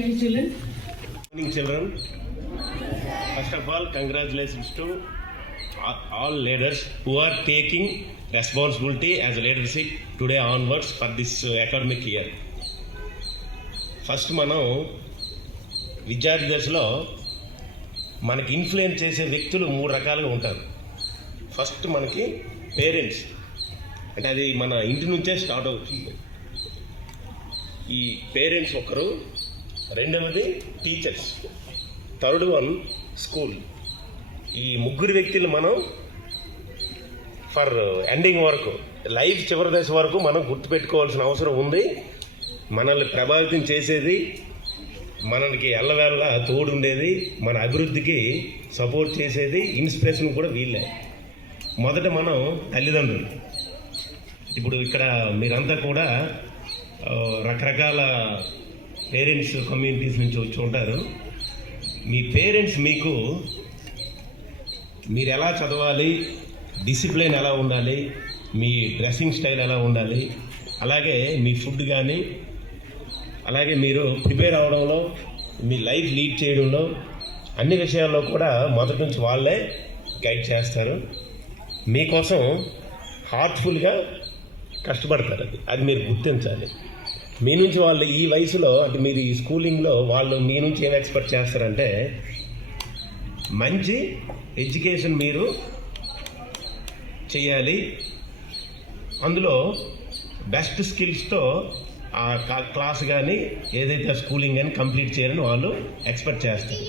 morning, children. morning children first of all congratulations to a- all leaders who are taking responsibility as a leadership today onwards for this uh, academic year first మనం విద్యార్థి దశలో మనకి influence చేసే వ్యక్తులు మూడు రకాలుగా ఉంటారు first మనకి పేరెంట్స్ అంటే అది మన ఇంటి నుంచే స్టార్ట్ అవుతుంది ఈ పేరెంట్స్ ఒకరు రెండవది టీచర్స్ థర్డ్ వన్ స్కూల్ ఈ ముగ్గురు వ్యక్తులు మనం ఫర్ ఎండింగ్ వరకు లైఫ్ చివరి దశ వరకు మనం గుర్తుపెట్టుకోవాల్సిన అవసరం ఉంది. మనల్ని ప్రభావితం చేసేది మనకి ఎల్లవేళ తోడుండేది మన అభివృద్ధికి సపోర్ట్ చేసేది ఇన్స్పిరేషన్ కూడా వీళ్ళే. మొదట మనం తల్లిదండ్రులు. ఇప్పుడు ఇక్కడ మీరంతా కూడా రకరకాల పేరెంట్స్ కమ్యూనిటీస్ నుంచి వచ్చి ఉంటారు. మీ పేరెంట్స్ మీకు మీరు ఎలా చదవాలి డిసిప్లిన్ ఎలా ఉండాలి మీ డ్రెస్సింగ్ స్టైల్ ఎలా ఉండాలి అలాగే మీ ఫుడ్ కానీ అలాగే మీరు ప్రిపేర్ అవడంలో మీ లైఫ్ లీడ్ చేయడంలో అన్ని విషయాల్లో కూడా మొదటి నుంచి వాళ్ళే గైడ్ చేస్తారు. మీకోసం హార్ట్ఫుల్గా కష్టపడతారు అది. అది మీరు గుర్తించాలి. మీ నుంచి వాళ్ళు ఈ వయసులో అంటే మీరు ఈ స్కూలింగ్లో వాళ్ళు మీ నుంచి ఏం ఎక్స్పెక్ట్ చేస్తారంటే మంచి ఎడ్యుకేషన్ మీరు చేయాలి. అందులో బెస్ట్ స్కిల్స్తో ఆ క్లాస్ కానీ ఏదైతే స్కూలింగ్ కానీ కంప్లీట్ చేయాలని వాళ్ళు ఎక్స్పెక్ట్ చేస్తారు.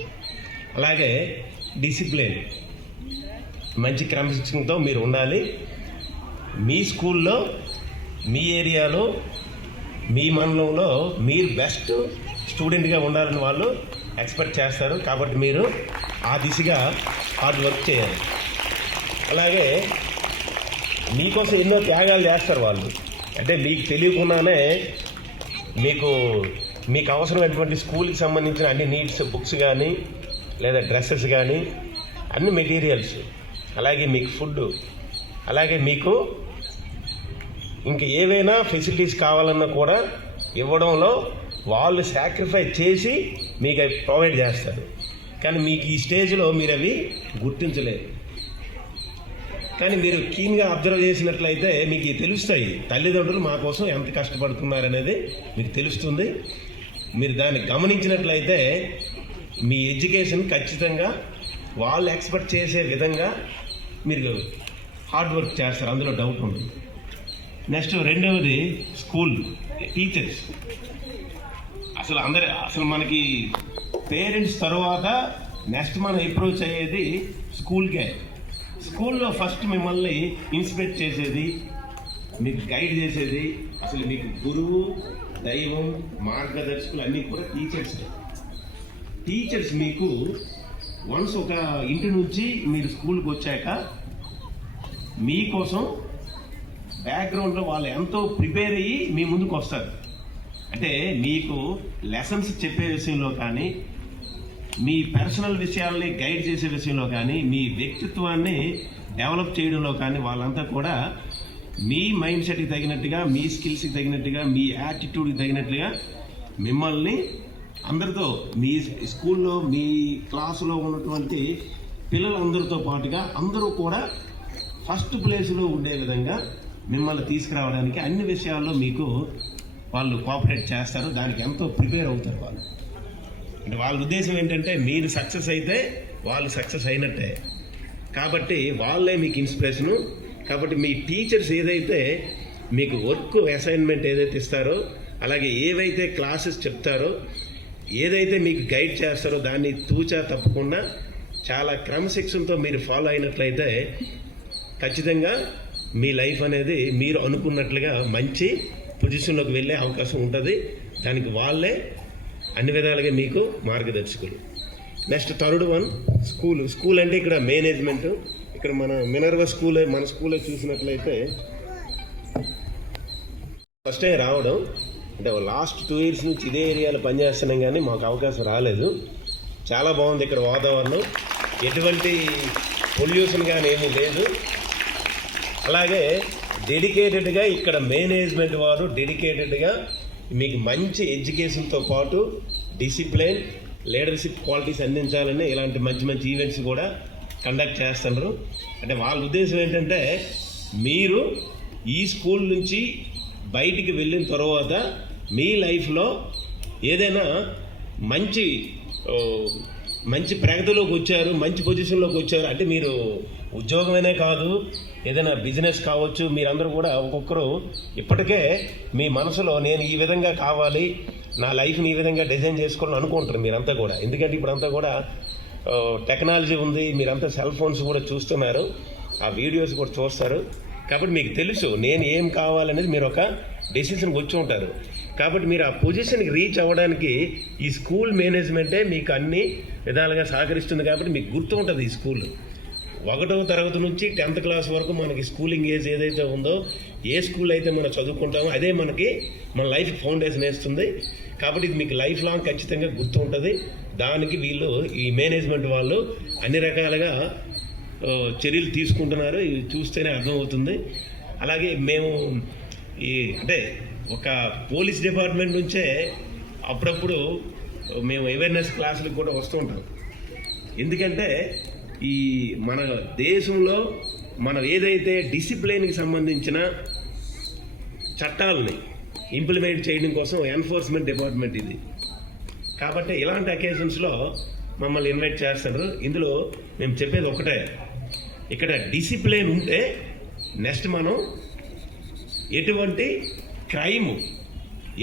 అలాగే డిసిప్లిన్ మంచి క్రమశిక్షణతో మీరు ఉండాలి. మీ స్కూల్లో మీ ఏరియాలో మీ మండలంలో మీరు బెస్ట్ స్టూడెంట్గా ఉండాలని వాళ్ళు ఎక్స్పెక్ట్ చేస్తారు. కాబట్టి మీరు ఆ దిశగా హార్డ్ వర్క్ చేయాలి. అలాగే మీకోసం ఎన్నో త్యాగాలు చేస్తారు వాళ్ళు. అంటే మీకు తెలియకుండానే మీకు మీకు అవసరమైనటువంటి స్కూల్కి సంబంధించిన అన్ని నీడ్స్ బుక్స్ కానీ లేదా డ్రెస్సెస్ కానీ అన్ని మెటీరియల్స్ అలాగే మీకు ఫుడ్ అలాగే మీకు ఇంక ఏవైనా ఫెసిలిటీస్ కావాలన్నా కూడా ఇవ్వడంలో వాళ్ళు సాక్రిఫైస్ చేసి మీకు అవి ప్రొవైడ్ చేస్తారు. కానీ మీకు ఈ స్టేజ్లో మీరు అవి గుర్తించలేరు. కానీ మీరు కీన్గా అబ్జర్వ్ చేసినట్లయితే మీకు తెలుస్తాయి. తల్లిదండ్రులు మా కోసం ఎంత కష్టపడుతున్నారనేది మీకు తెలుస్తుంది. మీరు దాన్ని గమనించినట్లయితే మీ ఎడ్యుకేషన్ ఖచ్చితంగా వాళ్ళు ఎక్స్పెక్ట్ చేసే విధంగా మీరు హార్డ్ వర్క్ చేస్తారు. అందులో డౌట్ ఉంటుంది నెక్స్ట్ రెండవది స్కూల్ టీచర్స్. అసలు అందరి అసలు మనకి పేరెంట్స్ తర్వాత నెక్స్ట్ మనం అప్రోచ్ అయ్యేది స్కూల్కే. స్కూల్లో ఫస్ట్ మిమ్మల్ని ఇన్స్పైర్ చేసేది మీకు గైడ్ చేసేది అసలు మీకు గురువు దైవం మార్గదర్శకులు అన్నీ కూడా టీచర్స్ టీచర్స్ మీకు వన్స్ ఒక ఇంటి నుంచి మీరు స్కూల్కి వచ్చాక మీకోసం బ్యాక్గ్రౌండ్లో వాళ్ళు ఎంతో ప్రిపేర్ అయ్యి మీ ముందుకు వస్తారు. అంటే మీకు లెసన్స్ చెప్పే విషయంలో కానీ మీ పర్సనల్ విషయాల్ని గైడ్ చేసే విషయంలో కానీ మీ వ్యక్తిత్వాన్ని డెవలప్ చేయడంలో కానీ వాళ్ళంతా కూడా మీ మైండ్ సెట్కి తగినట్టుగా మీ స్కిల్స్కి తగినట్టుగా మీ యాటిట్యూడ్కి తగినట్లుగా మిమ్మల్ని అందరితో మీ స్కూల్లో మీ క్లాసులో ఉన్నటువంటి పిల్లలందరితో పాటుగా అందరూ కూడా ఫస్ట్ ప్లేస్లో ఉండే విధంగా మిమ్మల్ని తీసుకురావడానికి అన్ని విషయాల్లో మీకు వాళ్ళు కోఆపరేట్ చేస్తారు దానికి ఎంతో ప్రిపేర్ అవుతారు వాళ్ళు. అంటే వాళ్ళ ఉద్దేశం ఏంటంటే మీరు సక్సెస్ అయితే వాళ్ళు సక్సెస్ అయినట్టే. కాబట్టి వాళ్ళే మీకు ఇన్స్పిరేషను కాబట్టి మీ టీచర్స్ ఏదైతే మీకు వర్క్ అసైన్మెంట్ ఏదైతే ఇస్తారో అలాగే ఏవైతే క్లాసెస్ చెప్తారో ఏదైతే మీకు గైడ్ చేస్తారో దాన్ని తూచా తప్పకుండా చాలా క్రమశిక్షణతో మీరు ఫాలో అయినట్లయితే ఖచ్చితంగా మీ లైఫ్ అనేది మీరు అనుకున్నట్లుగా మంచి పొజిషన్లోకి వెళ్ళే అవకాశం ఉంటుంది. దానికి వాళ్ళే అన్ని విధాలుగా మీకు మార్గదర్శకులు. Next third one school. School అంటే ఇక్కడ మేనేజ్మెంట్. ఇక్కడ మన మినర్వ స్కూల్ మన స్కూల్లో చూసినట్లయితే ఫస్ట్ టైం రావడం. అంటే లాస్ట్ టూ ఇయర్స్ నుంచి ఇదే ఏరియాలో పనిచేస్తున్నాం కానీ మాకు అవకాశం రాలేదు. చాలా బాగుంది ఇక్కడ వాతావరణం. ఎటువంటి పొల్యూషన్ కానీ ఏమీ లేదు. అలాగే డెడికేటెడ్గా ఇక్కడ మేనేజ్మెంట్ వారు డెడికేటెడ్గా మీకు మంచి ఎడ్యుకేషన్తో పాటు డిసిప్లిన్ లీడర్షిప్ క్వాలిటీస్ అందించాలని ఇలాంటి మంచి మంచి ఈవెంట్స్ కూడా కండక్ట్ చేస్తున్నారు అంటే వాళ్ళ ఉద్దేశం ఏంటంటే మీరు ఈ స్కూల్ నుంచి బయటికి వెళ్ళిన తర్వాత మీ లైఫ్లో ఏదైనా మంచి మంచి ప్రగతిలోకి వచ్చారు మంచి పొజిషన్లోకి వచ్చారు. అంటే మీరు ఉద్యోగమైనే కాదు ఏదైనా బిజినెస్ కావచ్చు మీరందరూ కూడా ఒక్కొక్కరు ఇప్పటికే మీ మనసులో నేను ఈ విధంగా కావాలి నా లైఫ్ని ఈ విధంగా డిజైన్ చేసుకోవాలని అనుకుంటారు మీరంతా కూడా. ఎందుకంటే ఇప్పుడంతా కూడా టెక్నాలజీ ఉంది మీరంతా సెల్ ఫోన్స్ కూడా చూస్తున్నారు ఆ వీడియోస్ కూడా చూస్తారు. కాబట్టి మీకు తెలుసు నేను ఏం కావాలనేది మీరు ఒక డెసిషన్కి వచ్చి ఉంటారు. కాబట్టి మీరు ఆ పొజిషన్కి రీచ్ అవ్వడానికి ఈ స్కూల్ మేనేజ్మెంటే మీకు అన్ని విధాలుగా సహకరిస్తుంది కాబట్టి మీకు గుర్తు ఉంటుంది ఈ స్కూల్ ఒకటవ తరగతి నుంచి టెన్త్ క్లాస్ వరకు మనకి స్కూలింగ్ ఏజ్ ఏదైతే ఉందో ఏ స్కూల్ అయితే మనం చదువుకుంటామో అదే మనకి మన లైఫ్ ఫౌండేషన్ వేస్తుంది. కాబట్టి ఇది మీకు లైఫ్ లాంగ్ ఖచ్చితంగా గుర్తు ఉంటుంది. దానికి వీళ్ళు ఈ మేనేజ్మెంట్ వాళ్ళు అన్ని రకాలుగా చర్యలు తీసుకుంటున్నారు. ఇవి చూస్తేనే అర్థమవుతుంది. అలాగే మేము ఈ అంటే ఒక పోలీస్ డిపార్ట్మెంట్ నుంచే అప్పుడప్పుడు మేము అవేర్నెస్ క్లాసులకు కూడా వస్తూ ఉంటాం. ఎందుకంటే ఈ మన దేశంలో మనం ఏదైతే డిసిప్లిన్కి సంబంధించిన చట్టాలని ఇంప్లిమెంట్ చేయడం కోసం ఎన్ఫోర్స్మెంట్ డిపార్ట్మెంట్ ఇది. కాబట్టి ఇలాంటి అకేషన్స్లో మమ్మల్ని ఇన్వైట్ చేస్తారు. ఇందులో మేము చెప్పేది ఒకటే. ఇక్కడ డిసిప్లిన్ ఉంటే నెక్స్ట్ మనం ఎటువంటి క్రైము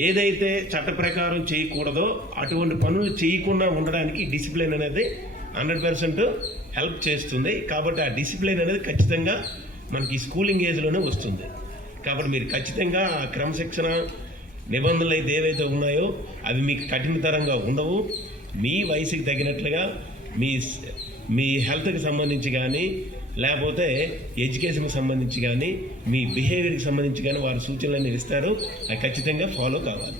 ఏదైతే చట్ట ప్రకారం చేయకూడదో అటువంటి పనులు చేయకుండా ఉండడానికి డిసిప్లిన్ అనేది హండ్రెడ్ పర్సెంట్ హెల్ప్ చేస్తుంది. కాబట్టి ఆ డిసిప్లిన్ అనేది ఖచ్చితంగా మనకి స్కూలింగ్ ఏజ్లోనే వస్తుంది. కాబట్టి మీరు ఖచ్చితంగా ఆ క్రమశిక్షణ నిబంధనలు అయితే ఏవైతే ఉన్నాయో అవి మీకు కఠినతరంగా ఉండవు. మీ వయసుకి తగినట్లుగా మీ మీ హెల్త్కి సంబంధించి కానీ లేకపోతే ఎడ్యుకేషన్కి సంబంధించి కానీ మీ బిహేవియర్కి సంబంధించి కానీ వారి సూచనలన్నీ ఇస్తారు. అవి ఖచ్చితంగా ఫాలో కావాలి.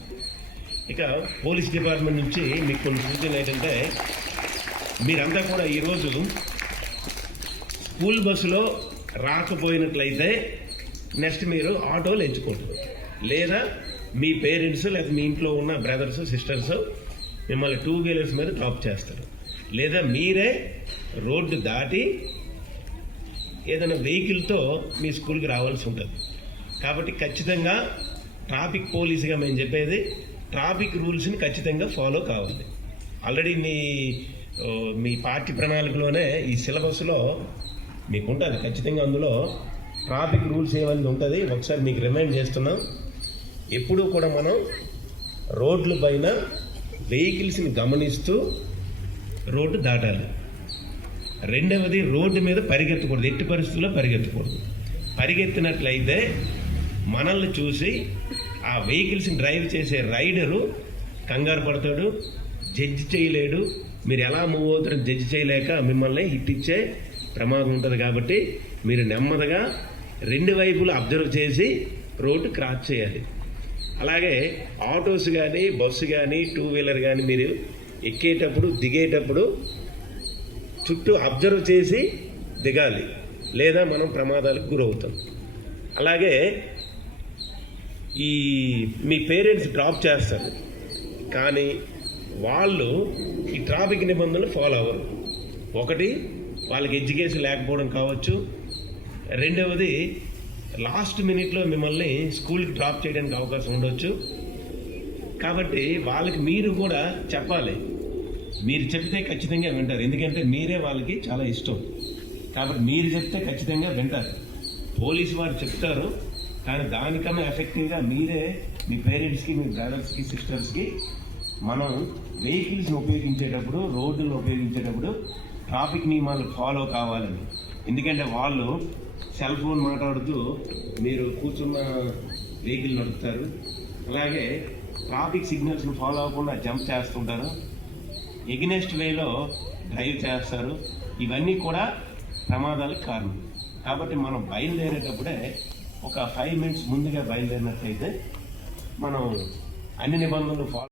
ఇక పోలీస్ డిపార్ట్మెంట్ నుంచి మీకు కొన్ని సూచనలు ఏంటంటే మీరంతా కూడా ఈరోజు స్కూల్ బస్సులో రాకపోయినట్లయితే నెక్స్ట్ మీరు ఆటోలు ఎంచుకుంటారు లేదా మీ పేరెంట్స్ లేదా మీ ఇంట్లో ఉన్న బ్రదర్స్ సిస్టర్స్ మిమ్మల్ని టూ వీలర్స్ మీద డ్రాప్ చేస్తారు. లేదా మీరే రోడ్డు దాటి ఏదైనా వెహికల్తో మీ స్కూల్కి రావాల్సి ఉంటుంది. కాబట్టి ఖచ్చితంగా ట్రాఫిక్ పోలీసుగా మేము చెప్పేది ట్రాఫిక్ రూల్స్ని ఖచ్చితంగా ఫాలో కావాలి. ఆల్రెడీ మీ మీ పార్టీ ప్రణాళికలోనే ఈ సిలబస్లో మీకు ఉంటుంది ఖచ్చితంగా అందులో ట్రాఫిక్ రూల్స్ ఏమని ఉంటుంది ఒకసారి మీకు రిమైండ్ చేస్తున్నాం. ఎప్పుడూ కూడా మనం రోడ్ల పైన వెహికల్స్ని గమనిస్తూ రోడ్డు దాటాలి. రెండవది రోడ్డు మీద పరిగెత్తకూడదు. ఎట్టి పరిస్థితుల్లో పరిగెత్తకూడదు. పరిగెత్తినట్లయితే మనల్ని చూసి ఆ వెహికల్స్ని డ్రైవ్ చేసే రైడరు కంగారు పడతాడు జడ్జి చేయలేడు. మీరు ఎలా మూవ్ అవుతారని జడ్జి చేయలేక మిమ్మల్ని హిట్ ఇచ్చే ప్రమాదం ఉంటుంది కాబట్టి మీరు నెమ్మదిగా రెండు వైపులు అబ్జర్వ్ చేసి రోడ్డు క్రాస్ చేయాలి. అలాగే ఆటోస్ కానీ బస్సు కానీ టూ వీలర్ కానీ మీరు ఎక్కేటప్పుడు దిగేటప్పుడు చుట్టూ అబ్జర్వ్ చేసి దిగాలి. లేదా మనం ప్రమాదాలకు గురవుతాం. అలాగే ఈ మీ పేరెంట్స్ డ్రాప్ చేస్తారు. కానీ వాళ్ళు ఈ ట్రాఫిక్ నిబంధనలు ఫాలో అవ్వరు. ఒకటి వాళ్ళకి ఎడ్యుకేషన్ లేకపోవడం కావచ్చు. రెండవది లాస్ట్ మినిట్లో మిమ్మల్ని స్కూల్కి డ్రాప్ చేయడానికి అవకాశం ఉండొచ్చు. కాబట్టి వాళ్ళకి మీరు కూడా చెప్పాలి. మీరు చెప్తే ఖచ్చితంగా వింటారు. ఎందుకంటే మీరే వాళ్ళకి చాలా ఇష్టం. కాబట్టి మీరు చెప్తే ఖచ్చితంగా వింటారు. పోలీసు వారు చెప్తారు కానీ దానికన్నా ఎఫెక్టివ్గా మీరే మీ పేరెంట్స్కి మీ బ్రదర్స్కి సిస్టర్స్కి మనం వెహికల్స్ని ఉపయోగించేటప్పుడు రోడ్డును ఉపయోగించేటప్పుడు ట్రాఫిక్ నియమాలు ఫాలో కావాలని. ఎందుకంటే వాళ్ళు సెల్ ఫోన్ మాట్లాడుతూ మీరు కూర్చున్న వెహికల్ నడుపుతారు. అలాగే ట్రాఫిక్ సిగ్నల్స్ని ఫాలో అవ్వకుండా జంప్ చేస్తుంటారు. ఎగ్నెస్ట్ వేలో డ్రైవ్ చేస్తారు. ఇవన్నీ కూడా ప్రమాదాలకు కారణం. కాబట్టి మనం బయలుదేరేటప్పుడే ఒక ఫైవ్ మినిట్స్ ముందుగా బయలుదేరినట్లయితే మనం అన్ని నిబంధనలు ఫాలో